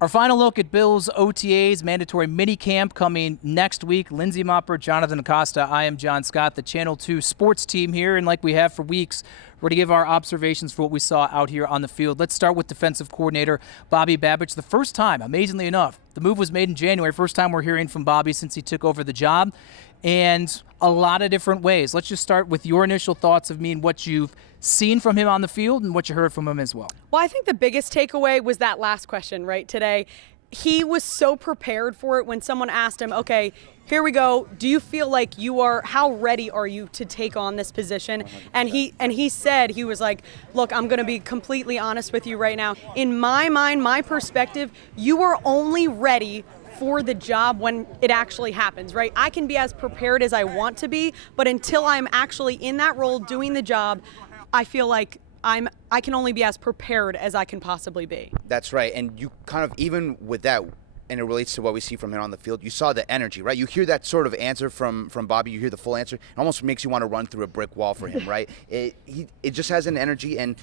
Our final look at Bills OTA's mandatory minicamp coming next week. Lindsey Moppert, Jonathan Acosta. I am John Scott, the Channel 2 sports team here, and like we have for weeks, we're going to give our observations for what we saw out here on the field. Let's start with defensive coordinator Bobby Babich. The first time, amazingly enough, the move was made in January. First time we're hearing from Bobby since he took over the job, and a lot of different ways. Let's just start with your initial thoughts of what you've seen from him on the field and what you heard from him as well. Well, I think the biggest takeaway was that last question, right, today. He was so prepared for it when someone asked him, okay, here we go. Do you feel like how ready are you to take on this position? 100%. And he said, he was like, look, I'm going to be completely honest with you right now. In my mind, my perspective, you are only ready for the job when it actually happens, right? I can be as prepared as I want to be, but until I'm actually in that role doing the job, I feel like I can only be as prepared as I can possibly be. That's right. And you kind of, even with that, and it relates to what we see from him on the field, you saw the energy, right? You hear that sort of answer from Bobby, you hear the full answer, it almost makes you want to run through a brick wall for him, right? It just has an energy, and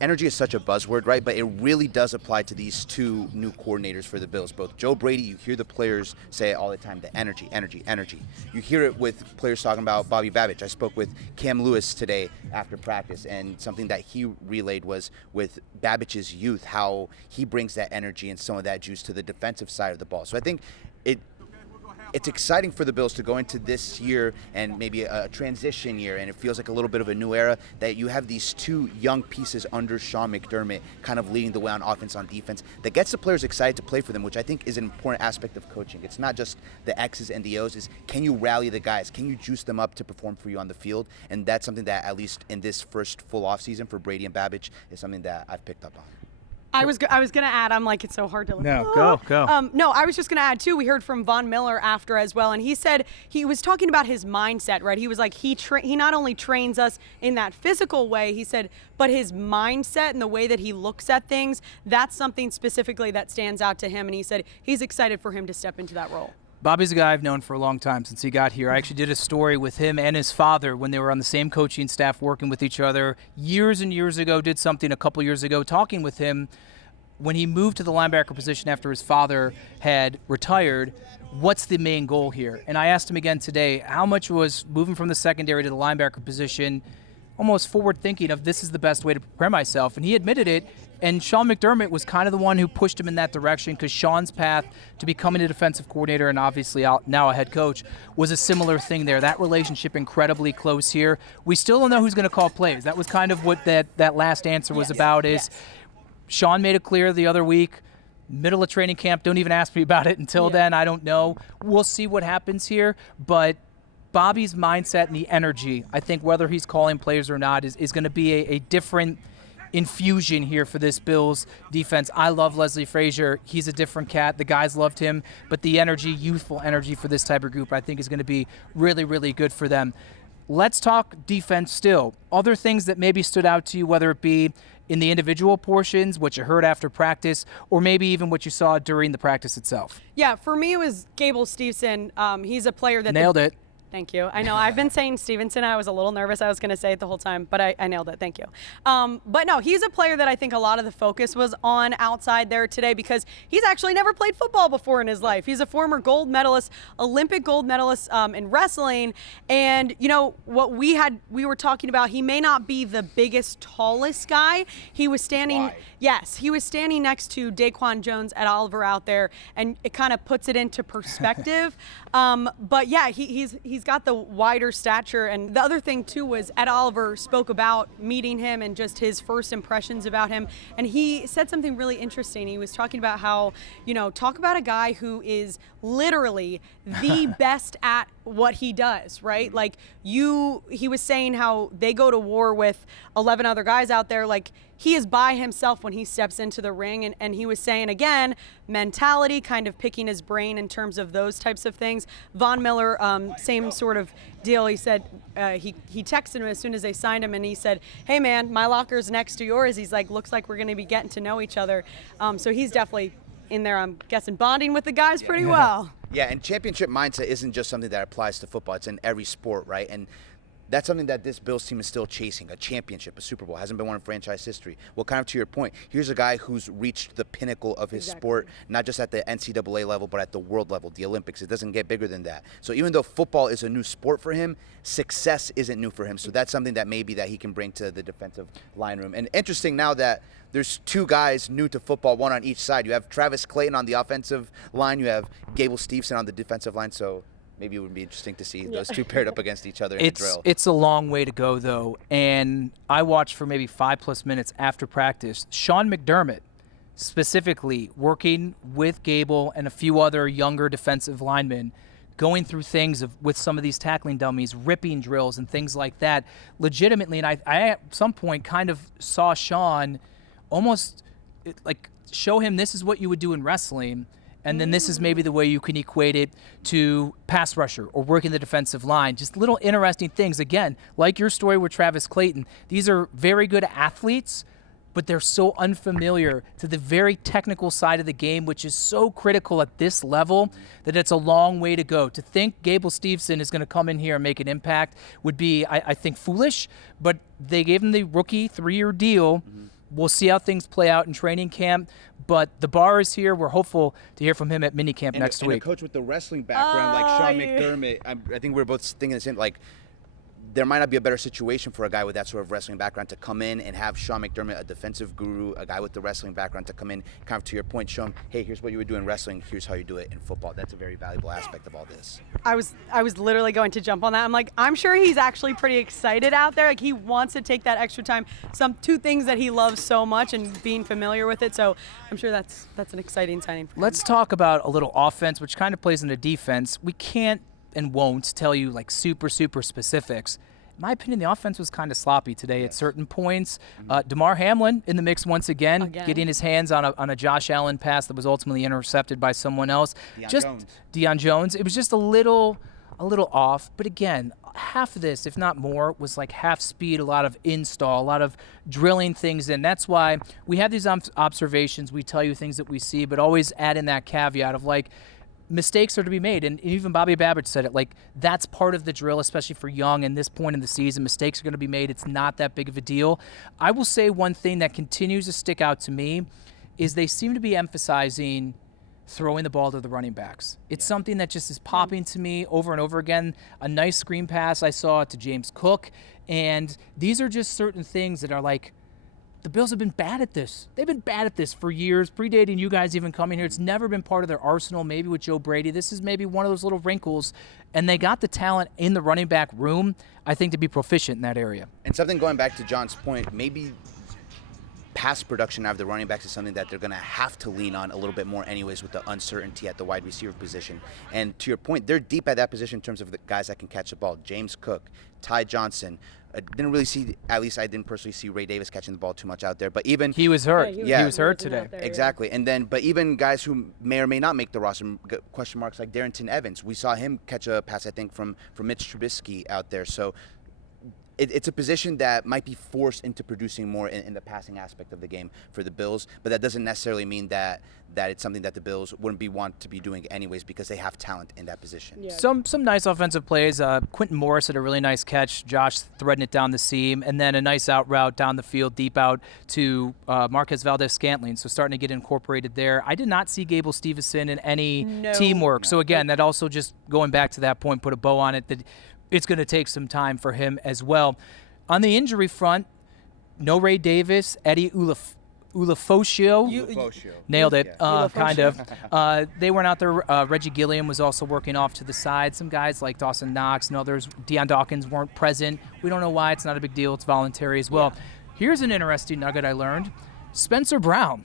energy is such a buzzword, right? But it really does apply to these two new coordinators for the Bills. Both Joe Brady, you hear the players say it all the time, the energy, energy, energy. You hear it with players talking about Bobby Babich. I spoke with Cam Lewis today after practice, and something that he relayed was with Babich's youth, how he brings that energy and some of that juice to the defensive side of the ball. So I think it's exciting for the Bills to go into this year and maybe a transition year, and it feels like a little bit of a new era, that you have these two young pieces under Sean McDermott kind of leading the way on offense, on defense, that gets the players excited to play for them, which I think is an important aspect of coaching. It's not just the X's and the O's, is can you rally the guys? Can you juice them up to perform for you on the field? And that's something that, at least in this first full offseason for Brady and Babich, is something that I've picked up on. I was going to add, I'm like, it's so hard to look. No, go. No, I was just going to add, too, we heard from Von Miller after as well, and he said he was talking about his mindset, right? He was like, he not only trains us in that physical way, he said, but his mindset and the way that he looks at things, that's something specifically that stands out to him, and he said he's excited for him to step into that role. Bobby's a guy I've known for a long time since he got here. I actually did a story with him and his father when they were on the same coaching staff working with each other years and years ago, did something a couple years ago, talking with him when he moved to the linebacker position after his father had retired. What's the main goal here? And I asked him again today, how much was moving from the secondary to the linebacker position almost forward thinking of this is the best way to prepare myself? And he admitted it. And Sean McDermott was kind of the one who pushed him in that direction, because Sean's path to becoming a defensive coordinator and obviously now a head coach was a similar thing there. That relationship incredibly close here. We still don't know who's going to call plays. That was kind of what that last answer was about. Sean made it clear the other week, middle of training camp, don't even ask me about it until then. I don't know. We'll see what happens here. But Bobby's mindset and the energy, I think whether he's calling plays or not, is going to be a different infusion here for this Bills defense. I love Leslie Frazier. He's a different cat. The guys loved him. But the energy, youthful energy for this type of group, I think is going to be really, really good for them. Let's talk defense still. Other things that maybe stood out to you, whether it be in the individual portions, what you heard after practice, or maybe even what you saw during the practice itself. Yeah, for me it was Gable Steveson. He's a player that— Nailed it. Thank you. I know I've been saying Stevenson. I was a little nervous. I was going to say it the whole time, but I nailed it. Thank you. But no, he's a player that I think a lot of the focus was on outside there today, because he's actually never played football before in his life. He's a former gold medalist, Olympic gold medalist in wrestling. And, you know, what we were talking about, he may not be the biggest, tallest guy. He was standing— Why? Yes, he was standing next to Daquan Jones at Oliver out there, and it kind of puts it into perspective. But yeah, he's got the wider stature. And the other thing too was Ed Oliver spoke about meeting him and just his first impressions about him, and he said something really interesting. He was talking about how, you know, talk about a guy who is literally the best at what he does, right? Like he was saying how they go to war with 11 other guys out there. Like, he is by himself when he steps into the ring. And he was saying, again, mentality, kind of picking his brain in terms of those types of things. Von Miller, same sort of deal. He said he texted him as soon as they signed him, and he said, hey, man, my locker's next to yours. He's like, looks like we're going to be getting to know each other. So he's definitely in there, I'm guessing, bonding with the guys pretty well. Yeah, and championship mindset isn't just something that applies to football. It's in every sport, right? And That's something that this Bills team is still chasing, a championship, a Super Bowl. Hasn't been one in franchise history. Well, kind of to your point, here's a guy who's reached the pinnacle of his sport, not just at the NCAA level, but at the world level, the Olympics. It doesn't get bigger than that. So even though football is a new sport for him, success isn't new for him. So that's something that maybe that he can bring to the defensive line room. And interesting now that there's two guys new to football, one on each side. You have Travis Clayton on the offensive line. You have Gable Steveson on the defensive line. So maybe it would be interesting to see those two paired up against each other in the drill. It's a long way to go, though. And I watched for maybe 5+ minutes after practice. Sean McDermott, specifically, working with Gable and a few other younger defensive linemen, going through things with some of these tackling dummies, ripping drills and things like that, legitimately. And I at some point kind of saw Sean almost like show him this is what you would do in wrestling, and then this is maybe the way you can equate it to pass rusher or working the defensive line. Just little interesting things. Again, like your story with Travis Clayton, these are very good athletes, but they're so unfamiliar to the very technical side of the game, which is so critical at this level that it's a long way to go. To think Gable Steveson is going to come in here and make an impact would be, I think, foolish, but they gave him the rookie 3-year deal. We'll see how things play out in training camp, but the bar is here. We're hopeful to hear from him at minicamp next week. And a coach with the wrestling background like Sean McDermott, I think we're both thinking the same, like, there might not be a better situation for a guy with that sort of wrestling background to come in and have Sean McDermott, a defensive guru, a guy with the wrestling background, to come in, kind of to your point, show him, hey, here's what you would do in wrestling, here's how you do it in football. That's a very valuable aspect of all this. I was literally going to jump on that. I'm like, I'm sure he's actually pretty excited out there. Like, he wants to take that extra time. Two things that he loves so much and being familiar with it. So I'm sure that's an exciting signing for him. Let's talk about a little offense, which kind of plays into defense. We can't and won't tell you like super specifics. In my opinion, the offense was kind of sloppy today at certain points. Damar Hamlin in the mix once again, getting his hands on a Josh Allen pass that was ultimately intercepted by someone else. Deion Jones. It was just a little off. But again, half of this, if not more, was like half speed, a lot of install, a lot of drilling things in. That's why we have these observations. We tell you things that we see, but always add in that caveat of like, mistakes are to be made, and even Bobby Babich said it, like, that's part of the drill, especially for young and this point in the season. Mistakes are going to be made. It's not that big of a deal. I will say one thing that continues to stick out to me is they seem to be emphasizing throwing the ball to the running backs. It's something that just is popping to me over and over again. A nice screen pass I saw to James Cook, and these are just certain things that are like, the Bills have been bad at this. They've been bad at this for years, predating you guys even coming here. It's never been part of their arsenal, maybe with Joe Brady. This is maybe one of those little wrinkles, and they got the talent in the running back room, I think, to be proficient in that area. And something going back to John's point, maybe pass production out of the running backs is something that they're going to have to lean on a little bit more anyways with the uncertainty at the wide receiver position. And to your point, they're deep at that position in terms of the guys that can catch the ball. James Cook, Ty Johnson. I didn't really see, at least I didn't personally see Ray Davis catching the ball too much out there. But even he was hurt. He was hurt today. Exactly. And then, but even guys who may or may not make the roster, question marks like Darrington Evans. We saw him catch a pass, I think, from Mitch Trubisky out there. So it's a position that might be forced into producing more in the passing aspect of the game for the Bills, but that doesn't necessarily mean that it's something that the Bills wouldn't want to be doing anyways because they have talent in that position. Yeah. Some nice offensive plays. Quentin Morris had a really nice catch. Josh threading it down the seam, and then a nice out route down the field, deep out to Marquez Valdez-Scantling. So starting to get incorporated there. I did not see Gable Steveson in any teamwork. So again, that also just going back to that point, put a bow on it, that it's going to take some time for him as well. On the injury front, no Ray Davis, Eddie Ulofoshio. Nailed it, kind of. They weren't out there. Reggie Gilliam was also working off to the side. Some guys like Dawson Knox and others, Deion Dawkins, weren't present. We don't know why. It's not a big deal. It's voluntary as well. Here's an interesting nugget I learned. Spencer Brown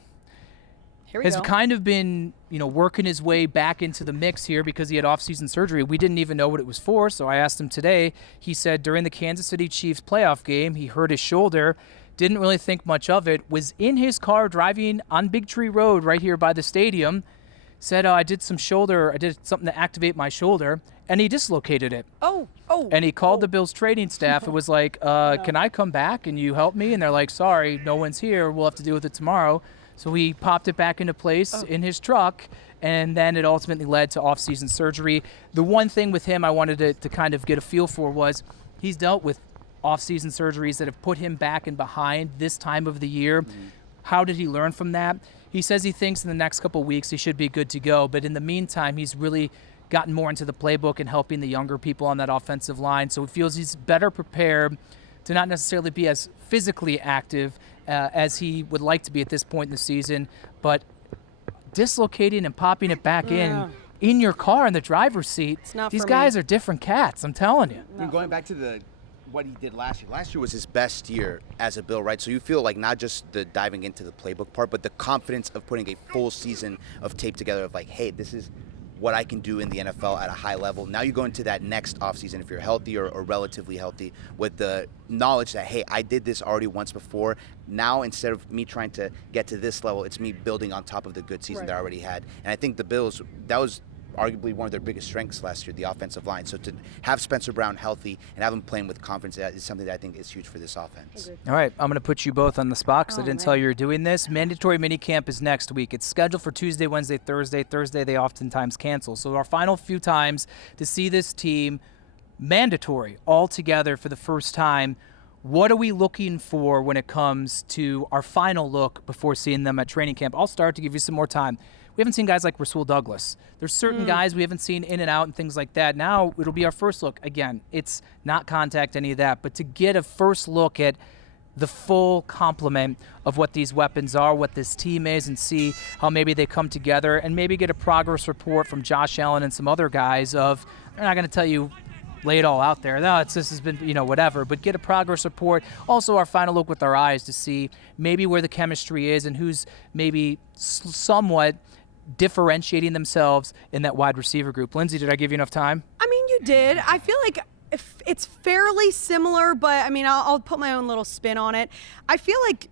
has kind of been, working his way back into the mix here because he had off-season surgery. We didn't even know what it was for, so I asked him today. He said during the Kansas City Chiefs playoff game, he hurt his shoulder, didn't really think much of it, was in his car driving on Big Tree Road right here by the stadium, said, I did something to activate my shoulder, and he dislocated it. And he called the Bills trading staff. It was like, can I come back and you help me? And they're like, sorry, no one's here. We'll have to deal with it tomorrow. So he popped it back into place in his truck, and then it ultimately led to off-season surgery. The one thing with him I wanted to kind of get a feel for was he's dealt with off-season surgeries that have put him back and behind this time of the year. How did he learn from that? He says he thinks in the next couple of weeks he should be good to go, but in the meantime, he's really gotten more into the playbook and helping the younger people on that offensive line, so he feels he's better prepared to not necessarily be as physically active as he would like to be at this point in the season, but dislocating and popping it back in your car in the driver's seat, these guys are different cats, I'm telling you. I mean, going back to what he did last year. Last year was his best year as a Bill, right? So you feel like not just the diving into the playbook part, but the confidence of putting a full season of tape together of like, hey, this is what I can do in the NFL at a high level. Now you go into that next offseason, if you're healthy or relatively healthy, with the knowledge that, hey, I did this already once before. Now, instead of me trying to get to this level, it's me building on top of the good season that I already had. And I think the Bills, that was arguably one of their biggest strengths last year, the offensive line. So to have Spencer Brown healthy and have him playing with confidence, that is something that I think is huge for this offense. All right, I'm going to put you both on the spot because I didn't tell you were doing this. Mandatory minicamp is next week. It's scheduled for Tuesday, Wednesday, Thursday. Thursday they oftentimes cancel. So our final few times to see this team mandatory all together for the first time. What are we looking for when it comes to our final look before seeing them at training camp? I'll start to give you some more time. We haven't seen guys like Rasul Douglas. There's certain guys we haven't seen in and out and things like that. Now it'll be our first look. Again, it's not contact, any of that, but to get a first look at the full complement of what these weapons are, what this team is, and see how maybe they come together and maybe get a progress report from Josh Allen and some other guys of, they're not going to tell you lay it all out there. No, this has been, whatever, but get a progress report. Also our final look with our eyes to see maybe where the chemistry is and who's maybe somewhat differentiating themselves in that wide receiver group. Lindsey, did I give you enough time? I mean, you did. I feel like it's fairly similar, but I mean, I'll put my own little spin on it. I feel like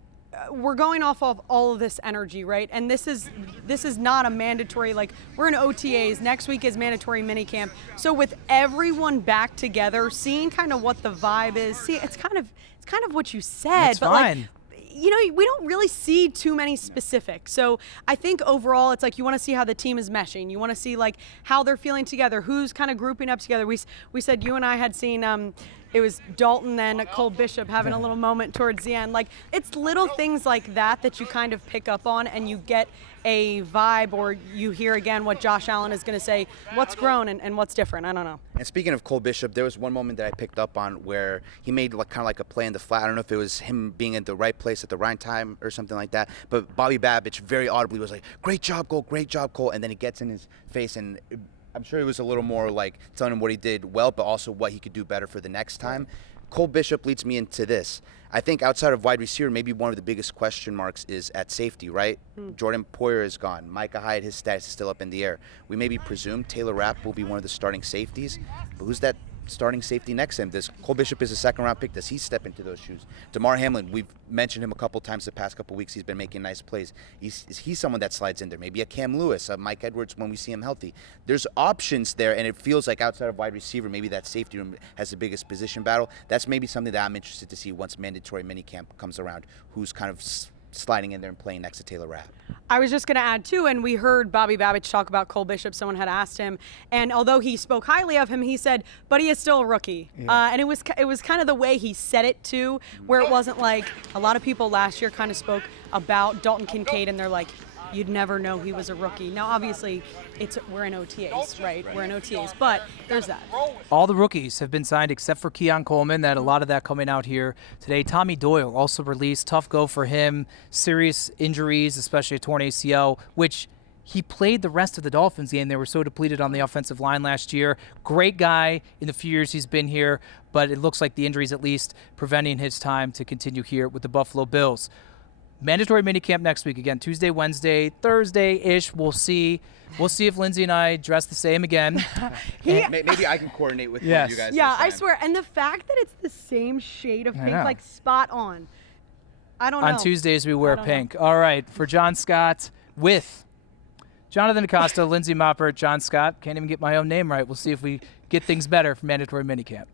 we're going off of all of this energy, right? And this is not a mandatory, like, we're in OTAs. Next week is mandatory minicamp. So with everyone back together, seeing kind of what the vibe is, see, it's kind of what you said. That's but fine. Like, we don't really see too many specifics. So I think overall it's like you want to see how the team is meshing. You want to see like how they're feeling together, who's kind of grouping up together. We said you and I had seen it was Dalton and Cole Bishop having a little moment towards the end. Like, it's little things like that you kind of pick up on and you get a vibe, or you hear again what Josh Allen is going to say, what's grown and what's different. I don't know. And speaking of Cole Bishop, there was one moment that I picked up on where he made kind of like a play in the flat. I don't know if it was him being in the right place at the right time or something like that, but Bobby Babich very audibly was like, great job, Cole, and then it gets in his face, and I'm sure it was a little more like telling him what he did well, but also what he could do better for the next time. Cole Bishop leads me into this. I think outside of wide receiver, maybe one of the biggest question marks is at safety, right? Jordan Poyer is gone. Micah Hyde, his status is still up in the air. We maybe presume Taylor Rapp will be one of the starting safeties, but who's that starting safety next to him? Cole Bishop is a second-round pick. Does he step into those shoes? Damar Hamlin, we've mentioned him a couple times the past couple weeks. He's been making nice plays. Is he someone that slides in there? Maybe a Cam Lewis, a Mike Edwards when we see him healthy. There's options there, and it feels like outside of wide receiver, maybe that safety room has the biggest position battle. That's maybe something that I'm interested to see once mandatory minicamp comes around, who's kind of sliding in there and playing next to Taylor Rapp. I was just going to add, too, and we heard Bobby Babich talk about Cole Bishop. Someone had asked him, and although he spoke highly of him, he said, but he is still a rookie. And it was kind of the way he said it, too, where it wasn't like a lot of people last year kind of spoke about Dalton Kincaid, and they're like, you'd never know he was a rookie. Now, obviously, we're in OTAs, right? We're in OTAs, but there's that. All the rookies have been signed except for Keon Coleman. That a lot of that coming out here today. Tommy Doyle also released. Tough go for him. Serious injuries, especially a torn ACL, which he played the rest of the Dolphins game. They were so depleted on the offensive line last year. Great guy in the few years he's been here, but it looks like the injuries at least preventing his time to continue here with the Buffalo Bills. Mandatory minicamp next week. Again, Tuesday, Wednesday, Thursday-ish. We'll see. We'll see if Lindsey and I dress the same again. Maybe I can coordinate with one of you guys. Yeah, I swear. And the fact that it's the same shade of pink, like spot on. I don't know. On Tuesdays, we wear pink. All right. For John Scott with Jonathan Acosta, Lindsey Moppert, John Scott. Can't even get my own name right. We'll see if we get things better for mandatory minicamp.